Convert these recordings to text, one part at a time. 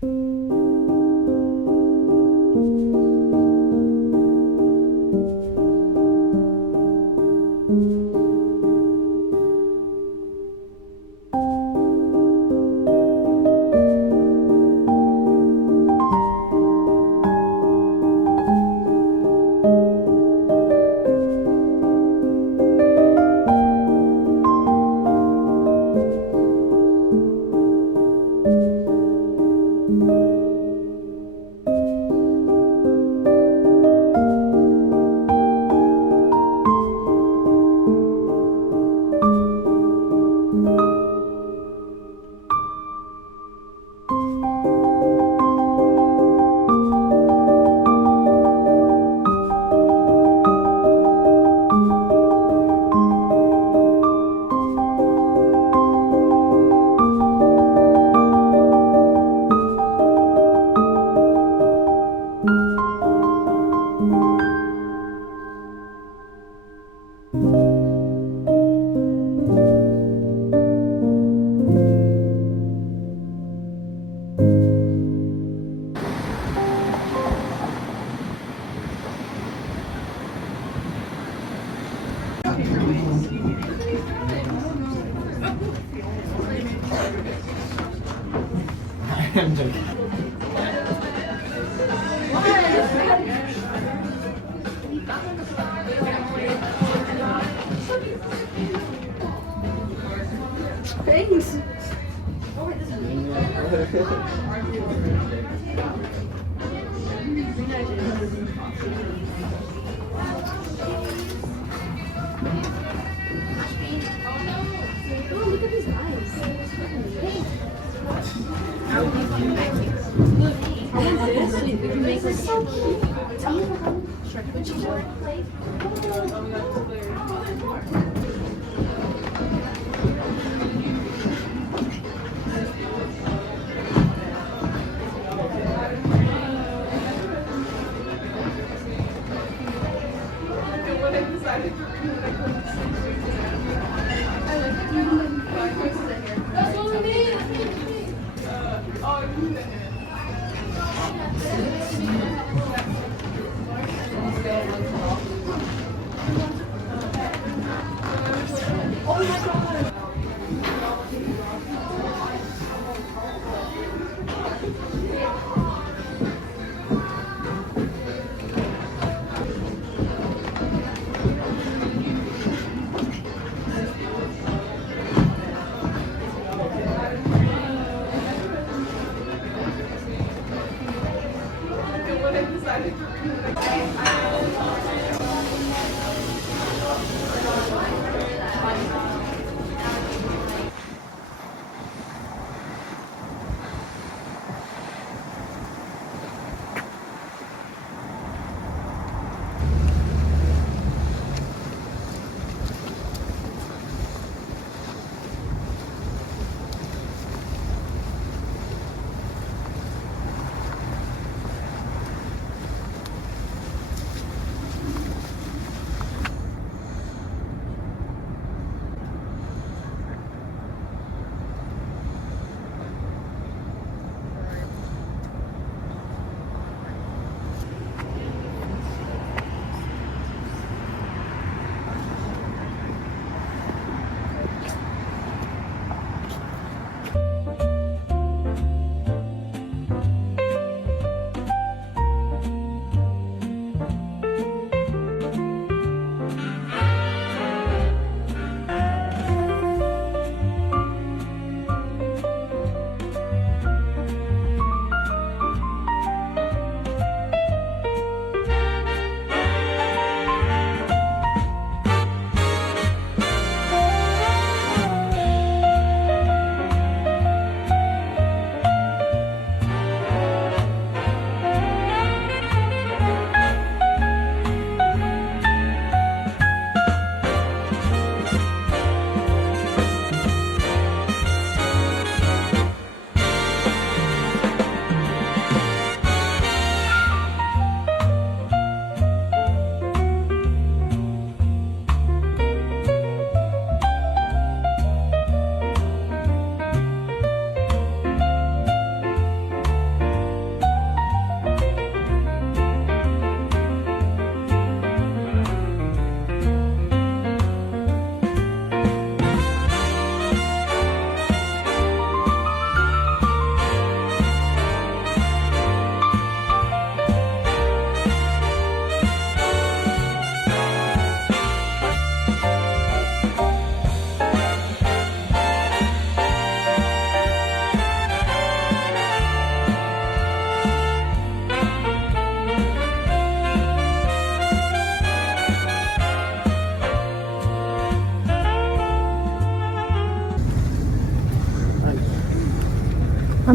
I'm joking. Thanks. Oh, look at his eyes. Hey. I want this. We can make this so cute.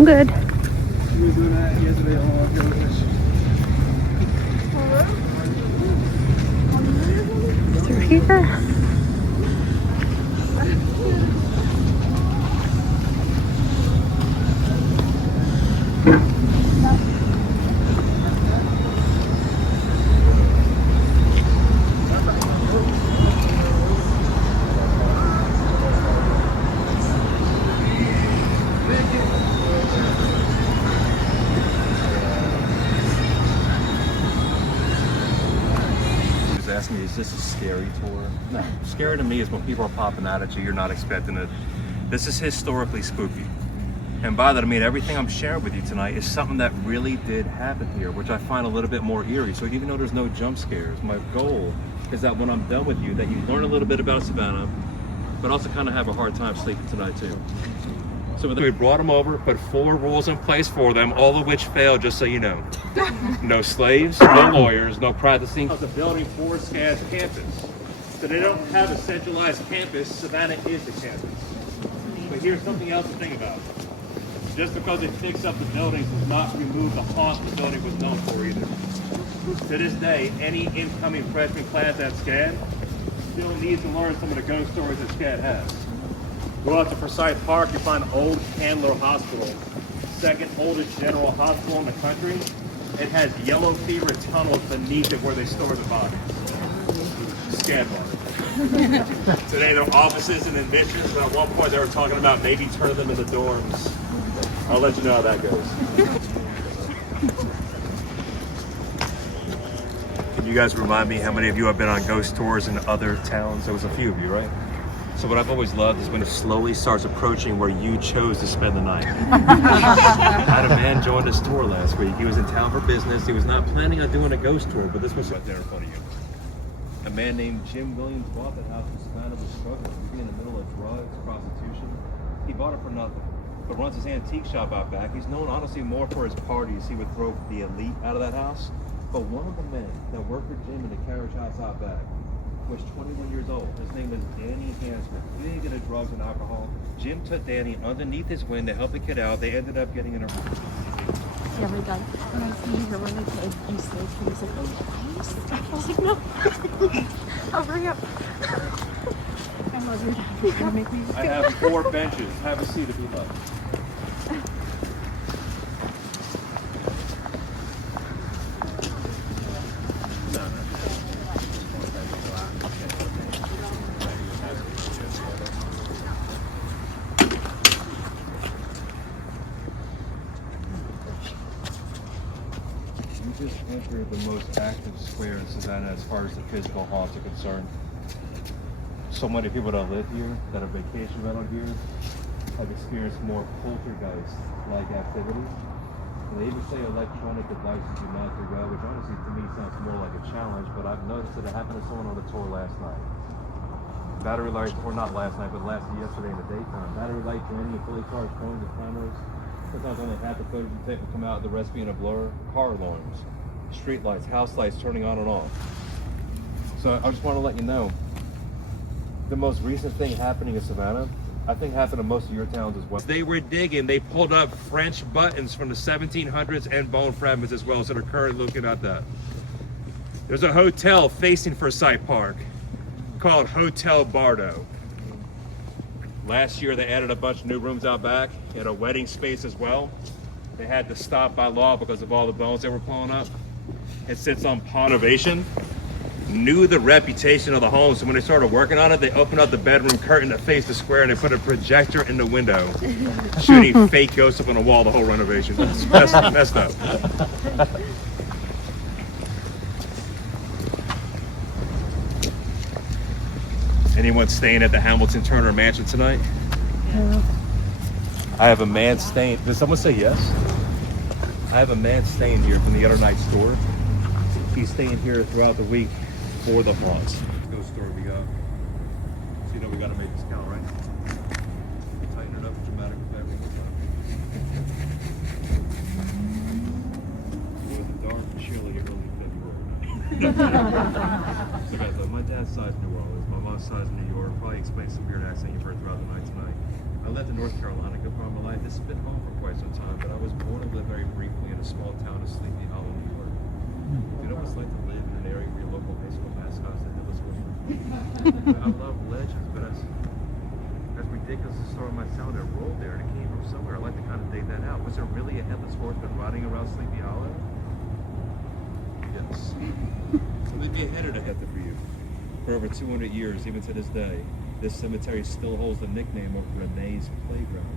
I'm good. Through here. Asking me, is this a scary tour? No. Scary to me is when people are popping out at you, you're not expecting it. This is historically spooky. And by that I mean everything I'm sharing with you tonight is something that really did happen here, which I find a little bit more eerie. So even though there's no jump scares, my goal is that when I'm done with you, that you learn a little bit about Savannah, but also kind of have a hard time sleeping tonight too. So we brought them over, put 4 rules in place for them, all of which failed, just so you know. No slaves, no lawyers, no practicing. The building for SCAD's campus. So they don't have a centralized campus, Savannah is the campus. But here's something else to think about. Just because it fixed up the buildings does not remove the haunt the building was known for either. To this day, any incoming freshman class at SCAD still needs to learn some of the ghost stories that SCAD has. Go out to Forsyth Park, you find Old Candler Hospital, second oldest general hospital in the country. It has yellow fever tunnels beneath it where they store the bodies. SCAD bodies. Today they're offices and admissions, but at one point they were talking about maybe turning them into dorms. I'll let you know how that goes. Can you guys remind me how many of you have been on ghost tours in other towns? There was a few of you, right? So what I've always loved is when it slowly starts approaching where you chose to spend the night. I had a man join this tour last week. He was in town for business. He was not planning on doing a ghost tour, but this was right there in front of you. A man named Jim Williams bought that house in Savannah, was struggling. He'd be in the middle of drugs, prostitution. He bought it for nothing, but runs his antique shop out back. He's known honestly more for his parties. He would throw the elite out of that house. But one of the men that worked for Jim in the carriage house out back was 21 years old. His name is Danny Hansman. He didn't get into drugs and alcohol. Jim took Danny underneath his wing to help the kid out. They ended up getting in a... Yeah, my God. When I see her when I played, you said, he was like, oh, I was like, no. I'll hurry up. I love your dad. You're gonna make me... I have 4 benches. Have a seat if you'd like. Just entered the most active square in Savannah as far as the physical haunts are concerned. So many people that live here, that are vacation rental here, have experienced more poltergeist-like activity. And they even say electronic devices do not do well, which honestly to me sounds more like a challenge, but I've noticed that it happened to someone on the tour last night. Battery lights, or not last night, but yesterday in the daytime. Battery lights running and fully charged phones and cameras. Sometimes only half the footage you take will come out, the rest being a blur. Car alarms, street lights, house lights turning on and off. So I just want to let you know, the most recent thing happening in Savannah, I think happened to most of your towns as well. They were digging, they pulled up French buttons from the 1700s and bone fragments as well, so they're currently looking at that. There's a hotel facing Forsyth Park called Hotel Bardo. Last year they added a bunch of new rooms out back and a wedding space as well. They had to stop by law because of all the bones that were blowing up. It sits on Ponovation. Knew the reputation of the home, so when they started working on it, they opened up the bedroom curtain that faced the square and they put a projector in the window, shooting fake ghosts up on the wall the whole renovation. It's messed up. Anyone staying at the Hamilton Turner Mansion tonight? Yeah. I have a man staying. Did someone say yes? I have a man staying here from the other night's tour. He's staying here throughout the week for the haunts. Ghost story we got. So you know we got to make this count, right? Tighten it up with dramatic effect. It was a dark, chilly early February. So guys, my dad's side's New Orleans, my mom's side's New York. Probably explains some weird accent you've heard throughout the night tonight. I lived in North Carolina a good part of my life. This has been home for quite some time, but I was born and lived very briefly in a small town of Sleepy Hollow, New York. You know what it's like to live in an area where your local high school mascot's the Headless Horseman? I love legends, but as ridiculous as the story might sound, it rolled there and it came from somewhere. I'd like to kind of dig that out. Was there really a Headless Horseman riding around Sleepy Hollow? Yes. So maybe a header to Heather for you. For over 200 years, even to this day, this cemetery still holds the nickname of Renee's Playground.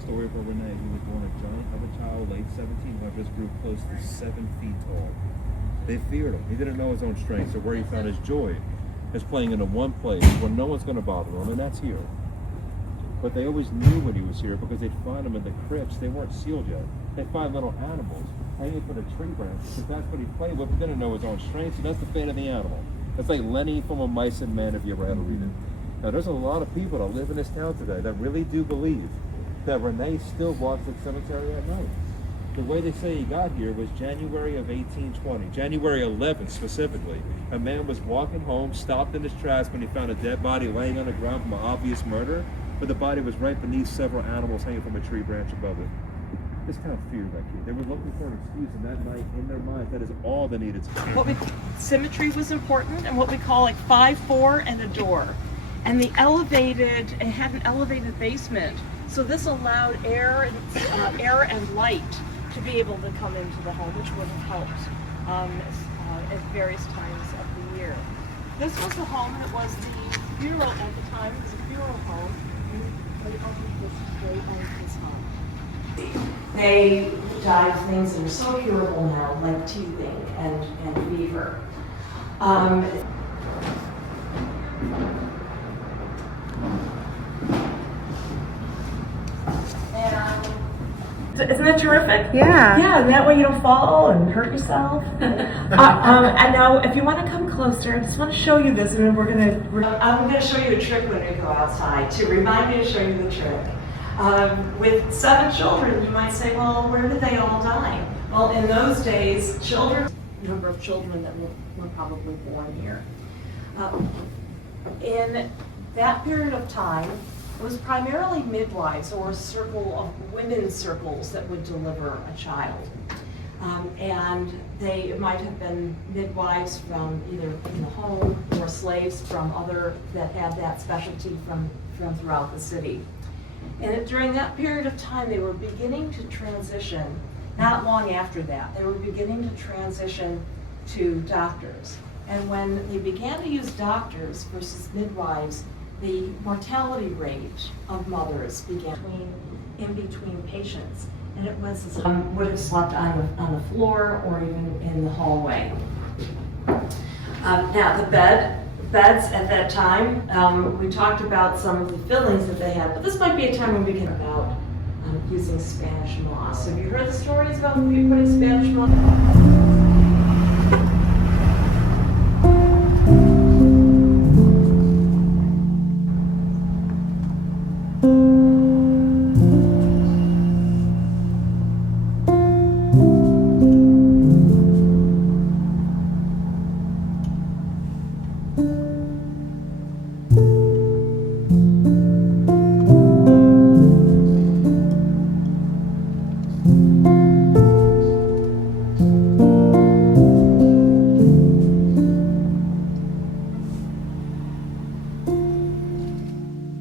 Story of Renee, who was born a giant of a child, late 1700s, grew close to 7 feet tall. They feared him. He didn't know his own strength, so where he found his joy is playing in the one place where no one's going to bother him, and that's here. But they always knew when he was here because they'd find him in the crypts. They weren't sealed yet. They'd find little animals hanging from the tree branch because that's what he played with. He didn't know his own strength, so that's the fate of the animal. It's like Lenny from A Mice and Men, if you ever had to read it. Now, there's a lot of people that live in this town today that really do believe that Renee still walks that cemetery at night. The way they say he got here was January of 1820, January 11th specifically. A man was walking home, stopped in his tracks when he found a dead body laying on the ground from an obvious murder, but the body was right beneath several animals hanging from a tree branch above it. This kind of feared that kid. They were looking for an excuse, and that night, in their minds, that is all they needed to do. Symmetry was important, and what we call like 5-4 and a door. And it had an elevated basement. So this allowed air and light to be able to come into the home, which would have helped at various times of the year. This was the home that was the funeral at the time. It was a funeral home. And they owned this home. They died of things that are so curable now, like teething and fever. Isn't that terrific? Yeah. Yeah, and that way you don't fall and hurt yourself. And now, if you want to come closer, I just want to show you this, and I'm going to show you a trick when we go outside to remind me to show you the trick. With 7 children, you might say, well, where did they all die? Well, in those days, number of children that were probably born here. In that period of time, it was primarily midwives or a circle of women's circles that would deliver a child. And they might have been midwives from either in the home or slaves from other that had that specialty from throughout the city. And during that period of time, they were beginning to transition, not long after that, they were beginning to transition to doctors. And when they began to use doctors versus midwives, the mortality rate of mothers began in between patients. And it was would have slept on the floor or even in the hallway. Now the beds at that time, we talked about some of the fillings that they had, but this might be a time when we can about using Spanish moss. Have you heard the stories about putting Spanish moss?